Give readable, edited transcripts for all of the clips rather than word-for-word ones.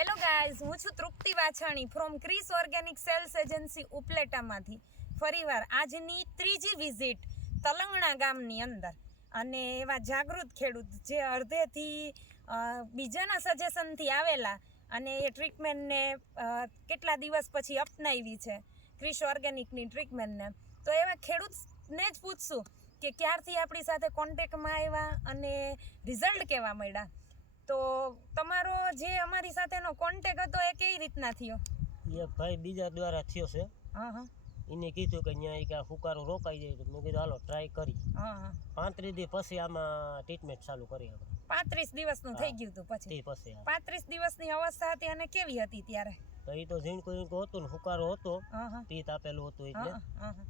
Hello guys, હું છું Trupti Vachhani from Kris organic sales agency ઉપલેટામાંથી. ફરીવાર આજની ત્રીજી વિઝિટ તલંગણા ગામની અંદર, અને એવા જાગૃત ખેડૂત જે અડધેથી બીજાના સજેશનથી આવેલા અને એ ટ્રીટમેન્ટને કેટલા દિવસ પછી અપનાવી છે, ક્રિસ ઓર્ગેનિકની ટ્રીટમેન્ટને. તો એવા ખેડૂતને જ પૂછશું કે ક્યારથી આપણી સાથે કોન્ટેક્ટમાં આવ્યા અને રિઝલ્ટ કેવા મળ્યા. તો તમારો જે અમારી સાથેનો કોન્ટેક્ટ હતો એ કઈ રીતના થયો? એ ભાઈ બીજા દ્વારા થયો છે. હા હા. એને કીધું કે અહીંયા કે ફુકારો રોકાઈ જાય, તો મેં કીધું હાલો ટ્રાય કરી. હા હા. 35 દિવસ પછી આમાં ટ્રીટમેન્ટ ચાલુ કરી આપણે. 35 દિવસનું થઈ ગયું હતું પછી? પછી 35 દિવસની અવસ્થા હતી અને કેવી હતી ત્યારે? તો એ તો ઝીણકો હતું ને ફુકારો હતો, તીત આપેલું હતું એટલે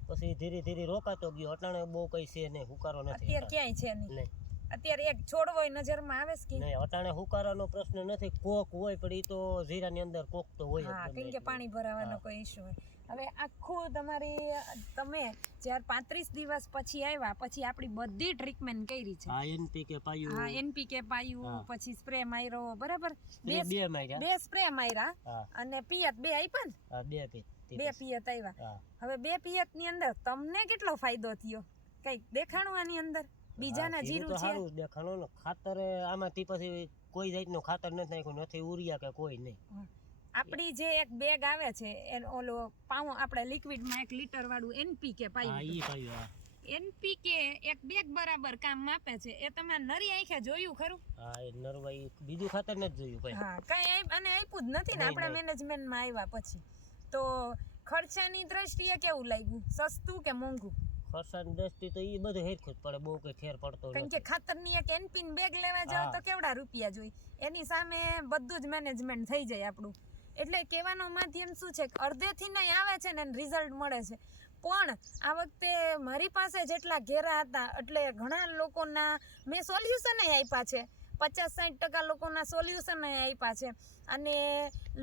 પછી ધીરે ધીરે રોકાતો ગયો. અટાણે બહુ કઈ છે નહીં, ફુકારો નથી અત્યારે ક્યાંય છે નહીં. અત્યારે એક છોડવો નજરમાં આવે છે કે નહીં? અટાણે ફુકારાનો પ્રશ્ન નથી. કોક હોય પણ એ તો જીરાની અંદર કોક તો હોય. હા, કેમ કે પાણી ભરાવાનો કોઈ ઇશ્યુ હોય. હવે આખું તમે જ્યારે 35 દિવસ પછી આવ્યા પછી આપણી બધી ટ્રીટમેન્ટ કરી છે. હા, એનપીકે પાયું. હા, એનપીકે પાયું, પછી સ્પ્રે માર્યો, બરાબર? બે સ્પ્રે માર્યા અને પિયત બે આપ્યા ને? હા, બે પિયત આવ્યા. હવે બે પિયત ની અંદર તમને કેટલો ફાયદો થયો? કઈક દેખાણું આની અંદર? બીજાના જીરું છે સારું દેખાણો ને. ખાતર આમાંથી પછી કોઈ જાતનું ખાતર નથી નાખ્યું, નથી ઉરિયા કે કોઈ નહીં. આપણી જે એક બેગ આવે છે ઓલો પાઉં આપણે લિક્વિડમાં 1 લીટર વાળું એનપીકે પાયું. એનપીકે એક બેગ બરાબર કામ આપે છે. એ તમે નરી આંખે જોયું ખરું? હા, એ નરવાઈ બીજું ખાતર નથી જોયું ભાઈ. હા, કઈ અને આપ્યું જ નથી ને આપણે મેનેજમેન્ટમાં આવ્યા પછી. તો ખર્ચાની દ્રષ્ટિએ કેવું લાગ્યું? સસ્તું કે મોંઘું? ખર્ચાની દ્રષ્ટિ તો એ બધું હેરખું જ પડે, બહુ કઈ ફેર પડતો નથી. કારણ કે ખાતરની એક એનપીન બેગ લેવા જાવ તો કેવડા રૂપિયા જોઈ, એની સામે બધું જ મેનેજમેન્ટ થઈ જાય આપણું. એટલે કહેવાનો માધ્યમ શું છે, અડધેથી નહીં આવે છે ને રિઝલ્ટ મળે છે. પણ આ વખતે મારી પાસે જેટલા ઘેરા હતા એટલે ઘણા લોકોના મેં સોલ્યુશન આપ્યા છે. 50-60% લોકોના સોલ્યુશન આપ્યા છે. અને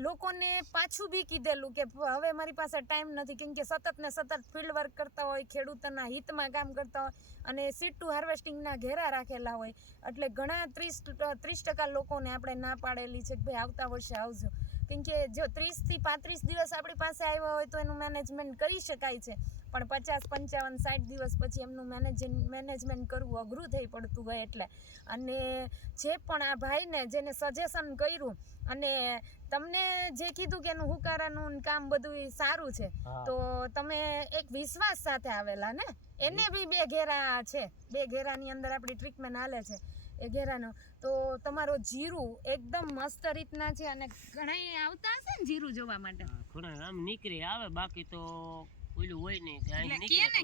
લોકોને પાછું બી કીધેલું કે હવે મારી પાસે ટાઈમ નથી, કેમ કે સતત ને સતત ફિલ્ડ વર્ક કરતા હોય, ખેડૂતોના હિતમાં કામ કરતા હોય અને સીડ ટુ હાર્વેસ્ટિંગના ઘેરા રાખેલા હોય. એટલે ઘણા 30% લોકોને આપણે ના પાડેલી છે કે ભાઈ આવતા વર્ષે આવજો. કેમ કે જો 30 થી 35 દિવસ આપણી પાસે આવ્યા હોય તો એનું મેનેજમેન્ટ કરી શકાય છે, પણ 50, 55, 60 દિવસ પછી એમનું મેનેજમેન્ટ કરવું અઘરું થઈ પડતું હોય. એટલે અને જે પણ આ ભાઈને જેને સજેશન કર્યું અને તમને જે કીધું કે એનું હુકારાનું કામ બધું સારું છે, તો તમે એક વિશ્વાસ સાથે આવેલા ને. એને બી 2 ઘેરા છે, 2 ઘેરાની અંદર આપણી ટ્રીટમેન્ટ હાલે છે એ ઘેરાનો. તો તમારો જીરું એકદમ મસ્ત રીતના છે અને ઘણા આવતા હશે ને જીરું જોવા માટે? ઘણા આમ નીકળી આવે, બાકી તો ઓલું હોય નહીં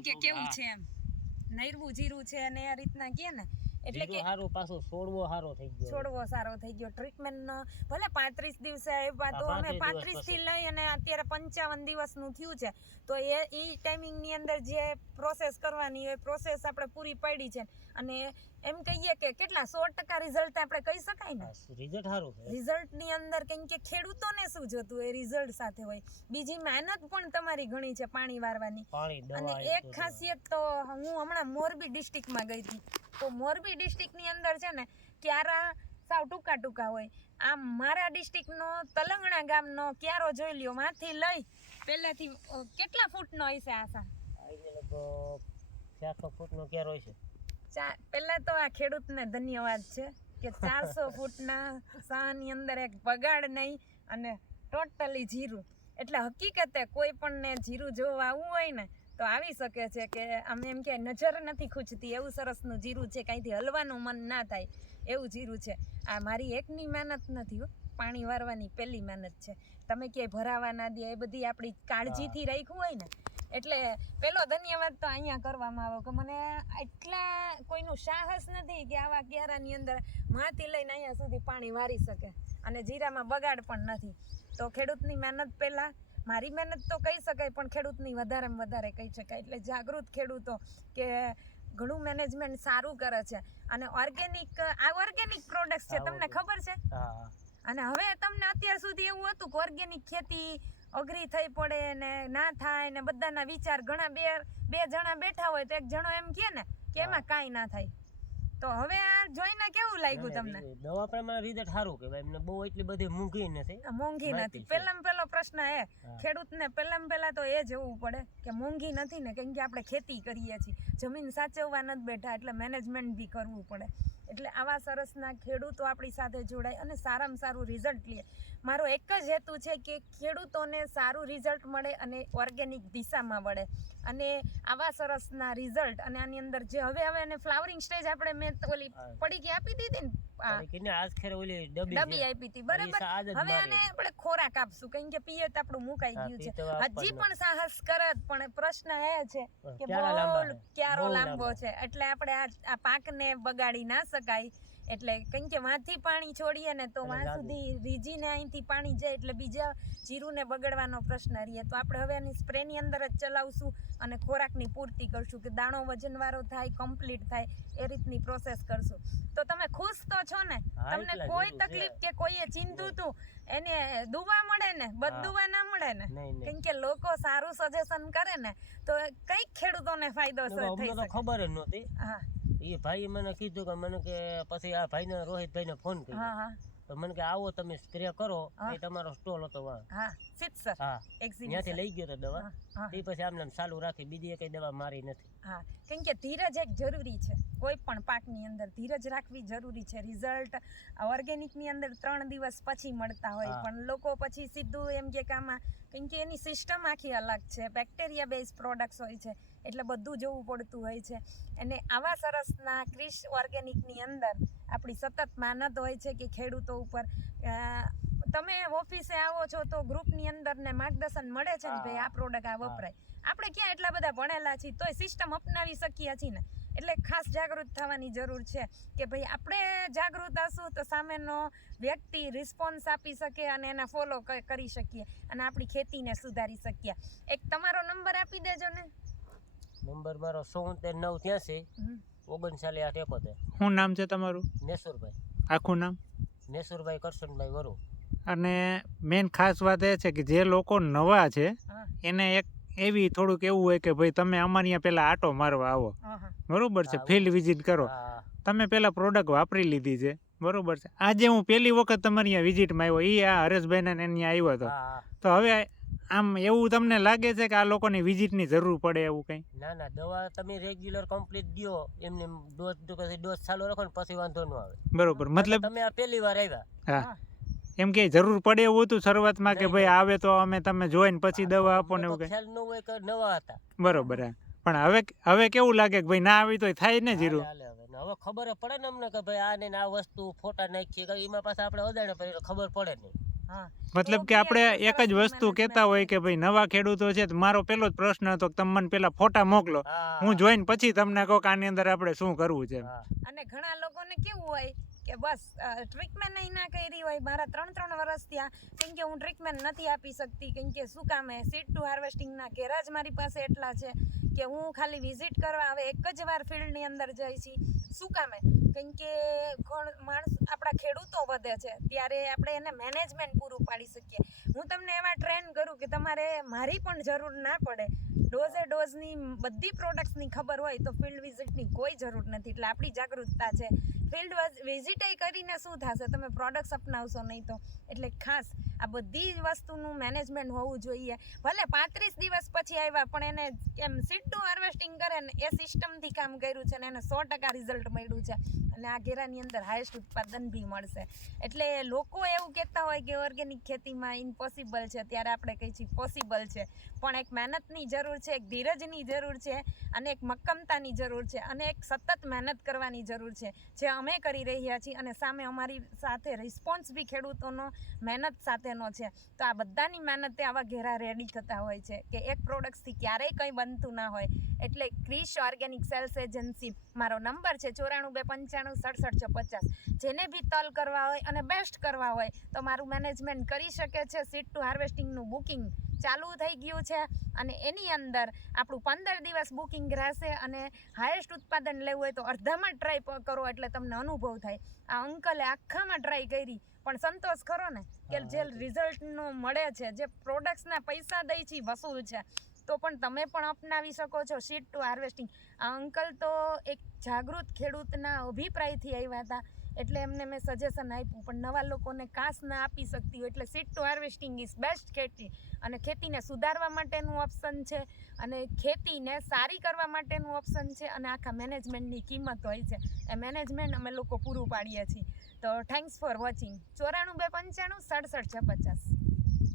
કે કેવું છે એમ નૈરવું જીરું છે અને આ રીતના કે ને. એટલે કે સારું, પાછો છોડવો સારો થઈ ગયો. છોડવો સારો થઈ ગયો. ટ્રીટમેન્ટનો ભલે 35 દિવસે આવ્યા તો અમે 35 થી લઈ અને અત્યારે 55 દિવસનું થયું છે. તો એ ટાઈમિંગની અંદર જે પ્રોસેસ કરવાની હોય પ્રોસેસ આપણે પૂરી પાડી છે. અને એમ કહીએ કે કેટલા 100% રિઝલ્ટ આપણે કહી શકાય ને? રિઝલ્ટ સારું છે. રિઝલ્ટની અંદર કેમ કે ખેડૂતોને શું જોતું એ રિઝલ્ટ સાથે હોય. બીજી મહેનત પણ તમારી ઘણી છે, પાણી વારવાની. અને એક ખાસિયત તો હું હમણાં મોરબી ડિસ્ટ્રિક્ટમાં ગઈ હતી, તો મોરબી ડિસ્ટ્રિક્ટની અંદર છે ને ક્યારા સાવ ટૂંકા હોય. આમ મારા ડિસ્ટ્રિક્ટનો તલંગણા ગામનો ક્યારો જોઈ લ્યો, માંથી લઈ પહેલેથી કેટલા ફૂટનો હશે આશા? 400 ફૂટનો ક્યારો હશે. પહેલા તો આ ખેડૂતને ધન્યવાદ છે કે 400 ફૂટના સાની અંદર એક બગાડ નહીં અને ટોટલી જીરું. એટલે હકીકતે કોઈ પણને જીરું જોવા આવવું હોય ને તો આવી શકે છે. કે આમ એમ કે નજર નથી ખૂંચતી એવું સરસનું જીરું છે, કાંઈથી હલવાનું મન ના થાય એવું જીરું છે. આ મારી એકની મહેનત નથી હો, પાણી વારવાની પહેલી મહેનત છે. તમે ક્યાંય ભરાવા ના દે એ બધી આપણી કાળજીથી રાખ્યું હોય ને. એટલે પેલો ધન્યવાદ તો અહીંયા કરવામાં આવ્યો કે મને એટલા કોઈનું સાહસ નથી કે આવા ક્યારાની અંદર માંથી લઈને અહીંયા સુધી પાણી વારી શકે અને જીરામાં બગાડ પણ નથી. તો ખેડૂતની મહેનત પહેલાં, મારી મહેનત તો કહી શકાય પણ ખેડૂતની વધારેમાં વધારે કહી શકાય. એટલે જાગૃત ખેડૂતો કે ઘણું મેનેજમેન્ટ સારું કરે છે. અને ઓર્ગેનિક પ્રોડક્ટ છે, તમને ખબર છે? અને હવે તમને અત્યાર સુધી એવું હતું કે ઓર્ગેનિક ખેતી અઘરી થઈ પડે ને ના થાય ને બધાના વિચાર. ઘણા બે જણા બેઠા હોય તો એક જણો એમ કહે ને કે એમાં કાંઈ ના થાય. તો હવે આ જોઈને કેવું લાગ્યું તમને? દવા પ્રમાણે રિઝલ્ટ સારું કહેવાય. એમને બહુ એટલી બધી મોંઘી નથી. મોંઘી નથી. પહેલો પ્રશ્ન એ ખેડૂતને પહેલા તો એ જોવું પડે કે મોંઘી નથી ને, કેમ કે આપણે ખેતી કરીએ છીએ, જમીન સાચવવા નથી બેઠા, એટલે મેનેજમેન્ટ બી કરવું પડે. એટલે આવા સરસના ખેડૂતો આપણી સાથે જોડાય અને સારામાં સારું રિઝલ્ટ લે. મારો એક જ હેતુ છે કે ખેડૂતોને સારું રિઝલ્ટ મળે અને ઓર્ગેનિક દિશામાં મળે. અને આવા સરસના રિઝલ્ટ અને આની અંદર જે હવે એને ફ્લાવરિંગ સ્ટેજ આપણે મેં ઓલી પડીકી આપી દીધી ને, આજ ખેર ઓલી ડબ્બી આપી હતી, બરાબર. હવે આને આપણે ખોરાક આપશું, કેમ કે પિયત આપણું મુકાઈ ગયું છે. હજી પણ સાહસ કરત, પણ પ્રશ્ન એ છે કે બહુ ક્યારો લાંબો છે, એટલે આપણે આ પાકને બગાડી ના શકાય. એટલે કેમ કે વાંથી પાણી છોડીએ ને તો વાં સુધી રીજીને અહીંથી પાણી જાય, એટલે બીજા જીરુને બગડવાનો પ્રશ્ન રહીએ. તો આપણે હવે એની સ્પ્રેની અંદર જ ચલાવશું અને ખોરાકની પૂર્તિ કરશું કે દાણો વજનવાળો થાય, કમ્પ્લીટ થાય, એ રીતની પ્રોસેસ કરશું. તો તમે ખુશ તો છો ને? તમને કોઈ તકલીફ કે કોઈએ ચિંતું તું એને દુવા મળે ને? બદુવા ના મળે ને? કેમ કે લોકો સારું સજેશન કરે ને તો કઈક ખેડૂતોને ફાયદો થઈ શકે. ખબર જ નહોતી. હા, એ ભાઈ મને કીધું કે મને કે પછી આ ભાઈને રોહિતભાઈને ફોન કર્યો તો મને કે આવો તમે સ્પ્રે કરો, એ તમારો સ્ટોલ હતો વાં. હા, સિત્સર. હા, ત્યાંથી લઈ ગયો તો દવા. એ પછી આમને ચાલુ રાખી, બીજી કઈ દવા મારી નથી. હા, કેમ કે ધીરજ એક જરૂરી છે. કોઈ પણ પાકની અંદર ધીરજ રાખવી જરૂરી છે. રિઝલ્ટ ઓર્ગેનિકની અંદર 3 દિવસ પછી મળતા હોય, પણ લોકો પછી સીધું એમ કે આમાં, કેમ કે એની સિસ્ટમ આખી અલગ છે, બેક્ટેરિયા બેઝ પ્રોડક્ટ્સ હોય છે, એટલે બધું જોવું પડતું હોય છે. અને આવા સરસના ક્રિશ ઓર્ગેનિકની અંદર આપણી સતત મહેનત હોય છે કે ખેડૂતો ઉપર તમે ઓફિસે આવો છો તો ગ્રુપની અંદર ને માર્ગદર્શન મળે છે ને, ભાઈ આ પ્રોડક્ટ આ વપરાય. આપણે ક્યાં એટલા બધા ભણેલા છીએ તોય સિસ્ટમ અપનાવી શકીએ છીએ ને. એટલે ખાસ જાગૃત થવાની જરૂર છે કે ભાઈ આપણે જાગૃત હશું તો સામેનો વ્યક્તિ રિસ્પોન્સ આપી શકે અને એને ફોલો કરી શકીએ અને આપણી ખેતીને સુધારી શકીએ. એક તમારો નંબર આપી દેજો ને. નંબર મારો 74983 3971. શું નામ છે તમારું? નેસુરભાઈ. આખું નામ? નેસુરભાઈ કરશનભાઈ વરુ. અને મેન ખાસ વાત એ છે કે જે લોકો નવા છે એને એક એવી થોડુંક એવું હોય કે ભાઈ તમે અમારી અહીંયા પેલા આટો મારવા આવો, બરોબર છે, ફિલ્ડ વિઝિટ કરો. તમે પેલા પ્રોડક્ટ વાપરી લીધી છે, બરોબર છે. આજે હું પહેલી વખત તમારી અહીંયા વિઝિટમાં આવ્યો, એ આ હરેશભાઈના અહીંયા આવ્યો હતો, તો હવે આમ એવું તમને લાગે છે કે આ લોકોની વિઝિટની જરૂર પડે એવું કંઈ? ના, દવા તમે રેગ્યુલર કમ્પ્લીટ દો, એમને ડોઝ ચાલુ રાખો ને પછી વાંધો ન આવે. બરોબર, મતલબ તમે આ પહેલી વાર આવ્યા. હા, એમ કે જરૂર પડે એવું હતું શરૂઆતમાં કે ભાઈ આવે તો અમે તમે જોઈને પછી દવા આપો ને એવું કંઈ? ખ્યાલ ન હોય કે નવા હતા. બરોબર. પણ હવે કેવું લાગે કે ભાઈ ના આવી તો થાય ને જીરું? હવે ખબર પડે ને અમને કે ભાઈ આ ને આ વસ્તુ ફોટા નાખીએ, એમાં પાછા આપણે અજાણે પછી ખબર પડે નહીં. મતલબ કે આપણે એક જ વસ્તુ કહેતા હોય કે ભાઈ નવા ખેડૂતો છે, મારો પેલો જ પ્રશ્ન હતો કે તમે મને પેલા ફોટા મોકલો, હું જોઈને પછી તમને કહું કે આની અંદર આપણે શું કરવું છે. અને ઘણા લોકોને કેવું હોય કે બસ ટ્રીટમેન્ટ નહીં ના કરી હોય. મારા 3 વર્ષ થયા, કેમ કે હું ટ્રીટમેન્ટ નથી આપી શકતી, કેમ કે શું કામે સીડ ટુ હાર્વેસ્ટિંગના ઘેરા જ મારી પાસે એટલા છે કે હું ખાલી વિઝિટ કરવા હવે એક જ વાર ફિલ્ડની અંદર જઈ છી. શું કામે? કેમ કે માણસ આપણા ખેડૂતો વધે છે ત્યારે આપણે એને મેનેજમેન્ટ પૂરું પાડી શકીએ. હું તમને એવા ટ્રેન કરું કે તમારે મારી પણ જરૂર ના પડે. ડોઝની બધી પ્રોડક્ટ્સની ખબર હોય તો ફિલ્ડ વિઝિટની કોઈ જરૂર નથી. એટલે આપણી જાગૃતતા છે. ફિલ્ડ વિઝિટ કરીને શું થશે? તમે પ્રોડક્ટ્સ અપનાવશો નહીં તો. એટલે ખાસ આ બધી વસ્તુનું મેનેજમેન્ટ હોવું જોઈએ. ભલે 35 દિવસ પછી આવ્યા પણ એને એમ સીડ ટુ હાર્વેસ્ટિંગ કરે ને એ સિસ્ટમથી કામ કર્યું છે ને એને 100% રિઝલ્ટ મળ્યું છે અને આ ઘેરાની અંદર હાઈએસ્ટ ઉત્પાદન બી મળશે. એટલે લોકો એવું કહેતા હોય કે ઓર્ગેનિક ખેતીમાં ઇમ્પોસિબલ છે, ત્યારે આપણે કહીએ છીએ પોસિબલ છે. પણ એક મહેનતની જરૂર છે, એક ધીરજની જરૂર છે અને એક મક્કમતાની જરૂર છે અને એક સતત મહેનત કરવાની જરૂર છે, જે અમે કરી રહ્યા છીએ. અને સામે અમારી સાથે રિસ્પોન્સ બી ખેડૂતોનો મહેનત સાથેનો છે. તો આ બધાની મહેનતે આવા ઘેરા રેડી થતા હોય છે કે એક પ્રોડક્ટ્સથી ક્યારેય કંઈ બનતું ના હોય. એટલે ક્રિશ ઓર્ગેનિક સેલ્સ એજન્સી, મારો નંબર છે 9429576650. જેને બી તલ કરવા હોય અને બેસ્ટ કરવા હોય તો મારું મેનેજમેન્ટ કરી શકે છે. સીડ ટુ હાર્વેસ્ટિંગનું બુકિંગ ચાલુ થઈ ગયું છે અને એની અંદર આપણું 15 દિવસ બુકિંગ રહેશે અને હાઈએસ્ટ ઉત્પાદન લેવું હોય તો અડધામાં ટ્રાય કરો એટલે તમને અનુભવ થાય. આ અંકલે આખામાં ટ્રાય કરી પણ સંતોષ ખરો ને કે જે રિઝલ્ટનું મળે છે, જે પ્રોડક્ટ્સના પૈસા દઈ છે વસૂલ છે, તો પણ તમે પણ અપનાવી શકો છો સીડ ટુ હાર્વેસ્ટિંગ. આ અંકલ તો એક જાગૃત ખેડૂતના અભિપ્રાયથી આવ્યા હતા, એટલે એમને મેં સજેશન આપ્યું. પણ નવા લોકોને કાંસ ના આપી શકતી હોય, એટલે seed to harvesting is best ખેતી. અને ખેતીને સુધારવા માટેનું ઓપ્શન છે, અને ખેતીને સારી કરવા માટેનું ઓપ્શન છે, અને આખા મેનેજમેન્ટની કિંમત હોય છે. એ મેનેજમેન્ટ અમે લોકો પૂરું પાડીએ છીએ. તો થેન્ક્સ ફોર વોચિંગ. 94 295 67 650.